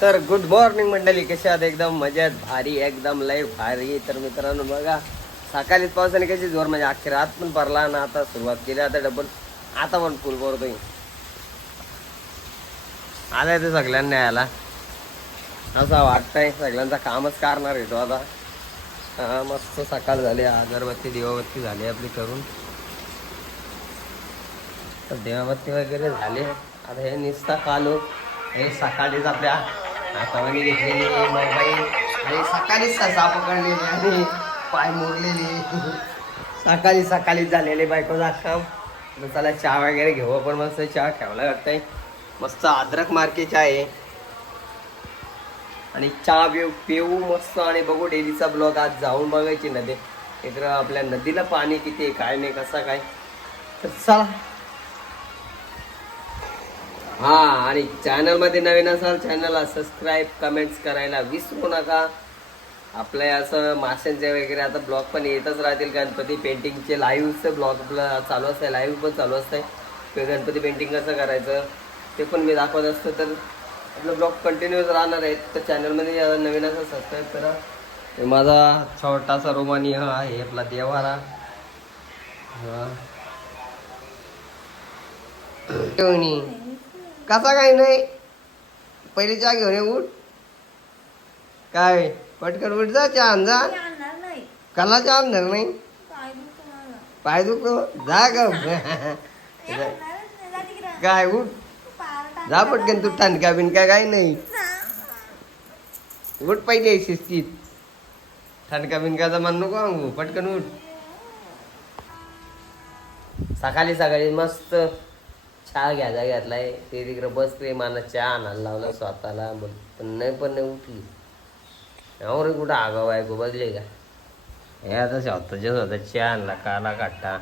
तर good morning मंडळी, कशी आहात? एकदम मजेत, भारी, एकदम लय भारी. तर मित्रांनो बघा, सकाळीच पावसाने कशी जोर म्हणजे अख्खी रात पण भरला ना, आता सुरुवात केली, आता डबल आता पण फुल भरतोय. आलाय ते सगळ्यांनी यायला असं वाटतंय, सगळ्यांचा कामच करणार आहे तो आता. हा मस्त सकाळ झाली, अगरबत्ती दिवाबत्ती झाली आपली करून, तर देवाबत्ती वगैरे झाली. आता हे निस्ता कालू हे सकाळीच आपल्या हातावानी घेतलेली मोबाईल आणि सकाळीच ससा पकडलेली आणि पाय मोडलेले सकाळी सकाळीच झालेले बायकोचा काम. मग चला चहा वगैरे घेऊ आपण, मस्त चहा ठेवला वाटतंय, मस्त अद्रक मार्के चहा आहे आणि चहा पिऊ मस्त आणि बघू डेलीचा ब्लॉग. आज जाऊन बघायची नदी, इकडं आपल्या नदीला पाणी किती आहे काय नाही कसा काय, तर चला. हा, आणि चॅनलमध्ये नवीन असाल चॅनलला सबस्क्राईब कमेंट्स करायला विसरू नका. आपल्या असं माशांचे वगैरे आता ब्लॉग पण येतच राहतील. गणपती पेंटिंगचे लाईव्हचे ब्लॉग आपलं चालू असतं, लाईव्ह पण चालू असतंय. किंवा गणपती पेंटिंग कसं करायचं ते पण मी दाखवत असतो. तर आपलं ब्लॉग कंटिन्यूच राहणार आहेत. तर चॅनलमध्ये नवीन असं सबस्क्राईब करा. हे माझा छोटासा रोमानी हा आहे आपला देवारा. हा कसा काय नाही, पहिले चहा घेऊन ये, उठ काय पटकन उठ, जा चहा आण जा. कला चहा आणणार नाही, पाय दुख जा ग काय, उठ जा पटकन, तू ठणका बिनका काय नाही, उठ पहिले शिस्तीत. ठणका बिनकाचा मान नको सांगू, पटकन उठ. सकाळी सकाळी मस्त चहा घ्यायचा घेतलाय, ते तिकडे बसले, मला चहा आणायला लावला स्वतःला, पण नाही उठली. रे कुठं आगाव आहे गो, बदले का हे आता स्वतः चहा आणला, काला काटा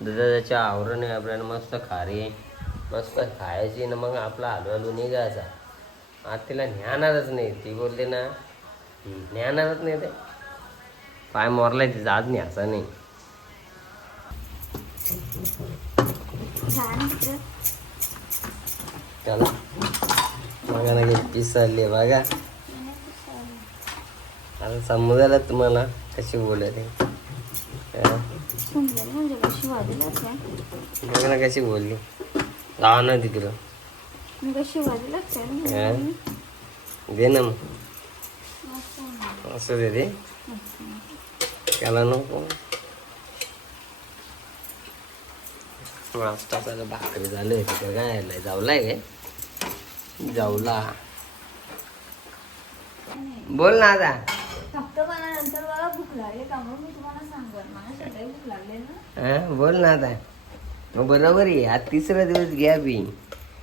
दुधाचा चहा आवरण आहे आपल्याला, मस्त खारी मस्त खायची ना, मग आपला हलवालू निघायचा. आज तिला ज्ञानारच नाही, ती बोलली ना ज्ञानारच नाही, ते पाय मोरलाय तिचा, आज न्यायचा नाही. चला बघा ना, पिसरली बघा. आता समजायला तुम्हाला कशी बोलत आहे, बघ ना कशी बोलली. राहा ना तिकडं, दे ना मग, असं दे त्याला नको. नाश्ता भाकरी झाले, तिकडे काय आलंय, जावलाय काय जावला, बोल ना आता. बोल ना आता, बरोबर आहे. आज तिसरा दिवस घ्या बी,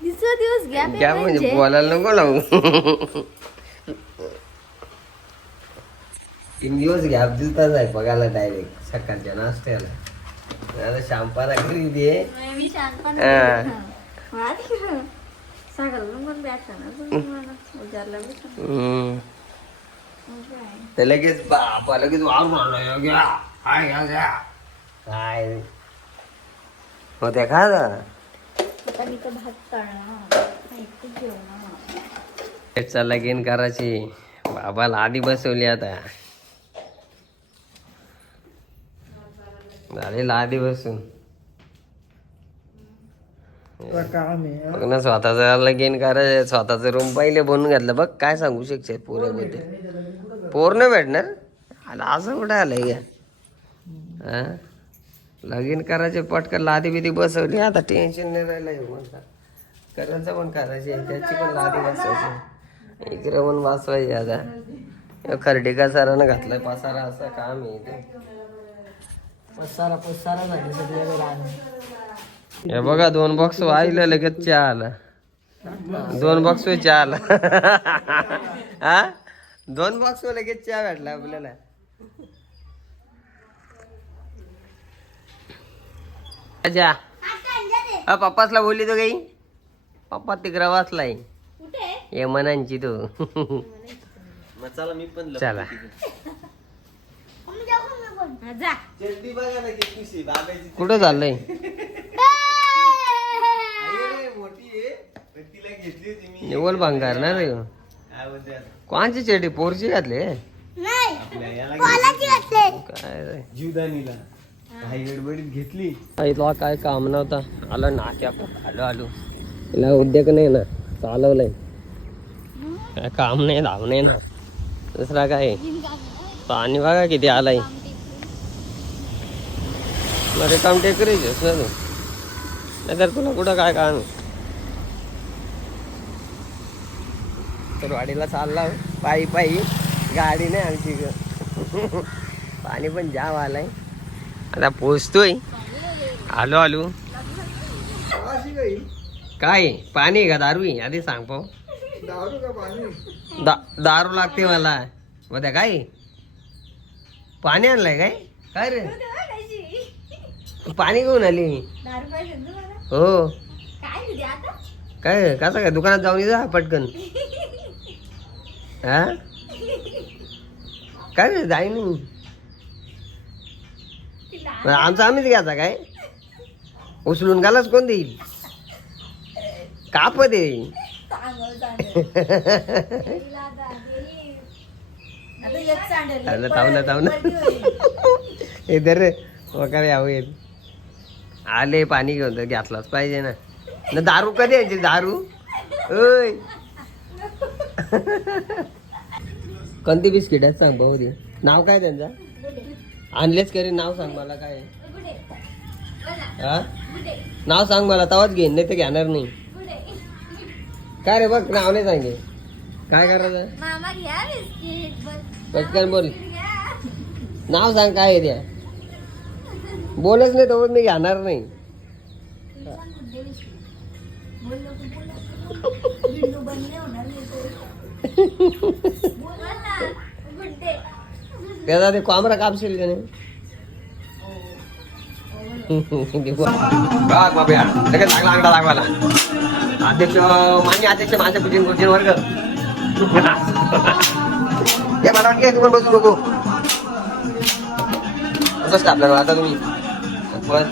तिसरा दिवस घ्या म्हणजे बोलायला नको लावू. 3 दिवस घ्या दिसताच आहे बघायला, डायरेक्ट सकाळच्या नाश्त्याला. आता शांपाला घरी दे, तर लगेच बापा लगेच वाढून घ्या काय होत्या का लगीन करायची. बाबाला आधी बसवली, आता झालेला आधी बसून. बघ ना, स्वतःच लगीन करायचं, स्वतःच रूम पहिले बनवून घेतलं. बघ काय सांगू शकते पोऱ्याबद्दल, पोर नाही भेटणार आला असं कुठं आलंय का. लगीन करायचे, पटकन लादी बिदी बसवली, आता टेन्शन नाही राहिलं. म्हणता करायचं पण करायचे, त्याची पण लादी बसवायची, इकडे पण बसवायची. आता खर्डिका सरानं घातलाय पसारा, असं काम आहे ते. पसारा झाली सगळ्या. हे बघा, 2 बॉक्स वाहिलं, लगेच चहा आला. 2 बॉक्स चहा आला. हा 2 बॉक्स लगेच चहा भेटला आपल्याला. अच्छा पप्पासला बोलली तो काही, पप्पा तिकडे वाचलाय ये मनांची तो. चला कुठं चाललंय, निवल भांगार ना रे, कोणाची चेटी पोरची घातले काय रे? जीवदानीला काही गडबडीत घेतली. इथला काय काम नव्हता आलो नाक्या आलो तिला उद्योग नाही ना चालवलंय काय काम नाही धाव नाही ना दुसरा काय पाणी बघा किती आलाय बरे काम टेकरीच ना तू नाहीतर तुला कुठं काय काम आहे? तर वाडीला चालला पायी पायी गाडी नाही आमची पाणी पण जाम आलाय आता पोचतोय आलो काय पाणी आहे का दारू आहे आधी सांग पाहू दारू लागते मला बघा काय पाणी आणलंय काय काय रे तू पाणी घेऊन आली हो काय कसं काय दुकानात जाऊन ये जा पटकन हा काय रे जाई नाही आमचा आम्हीच घ्यायचा काय उचलून गालाच कोण देईल काप दे इधर वगैरे यावे आले पाणी घेऊन तर घेतलाच पाहिजे ना दारू कधी यायची दारू ओय कोणती बिस्किट आहेत सांग भाऊ दे नाव काय त्यांचा आणलेच करे नाव सांग मला काय हा नाव सांग मला तवाच घेईन नाही तर घेणार नाही काय रे बघ नाव नाही सांगे काय करायचं पटकन बोल नाव सांग काय आहे त्या बोलच नाही तो मी घेणार नाही त्याचा ते कोंबडा कापशील त्याने लागवाला अध्यक्ष मान्य अध्यक्ष माझ्या पूजन गुरुजीन वर्ग या मला वाटतं तुम्हाला बसू बघू असंच आपल्याला आता तुम्ही पण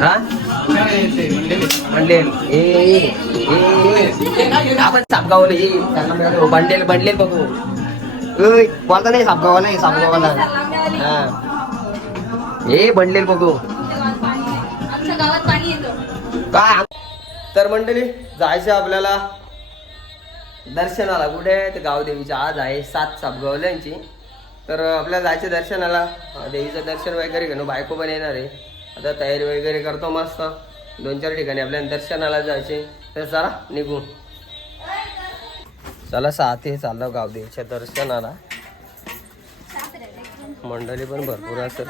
हा बंडेल आपण सापगावलं बंडेल बंडलेल बघू बोलता नाही सापगावाला सापगावाला हा हे बंडलेल बघू काय तर मंडळी जायचं आपल्याला दर्शनाला कुठे ते गावदेवीच्या आज आहे 7 सापगावल्यांची तर आपल्याला जायचं दर्शनाला देवीचं दर्शन वगैरे घेणं बायको पण येणार आहे आता तयारी वगैरे करतो मस्त 2-4 ठिकाणी आपल्याला दर्शनाला जायचे तर चला निघू चला 7 हे चाललो गावदेवीच्या दर्शनाला मंडळी पण भरपूर असेल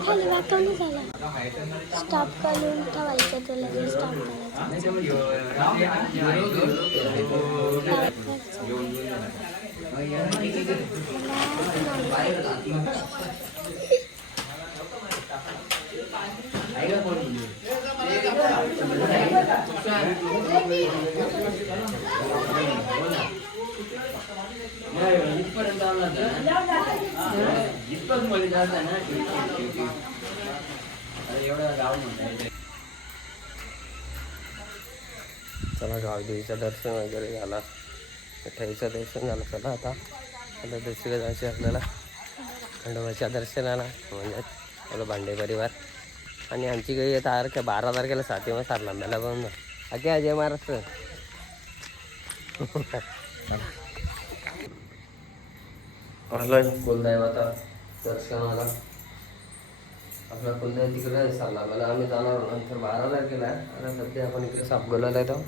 खाली वाकवून झाला स्टॉप करून ठेवायचं त्याला स्टॉप करायचं चला गावदेवीचं दर्शन वगैरे झाला, विठ्ठलाचं दर्शन झालं. चला आता दुसरीकडे जायचे आपल्याला खंडोबाच्या दर्शनाला, म्हणजे आपलं भांडे परिवार. आणि आमची काही तारखे 12 तारखेला सातवा सारला मला पण अगे अजय महाराष्ट्र. आलोय कुलदैवता दर्शनाला. आपला कुलदैव तिकडे सरला मला, आम्ही जाणार नंतर 12 तारखेला. आता सध्या आपण इकडे सापगोलाला येतो.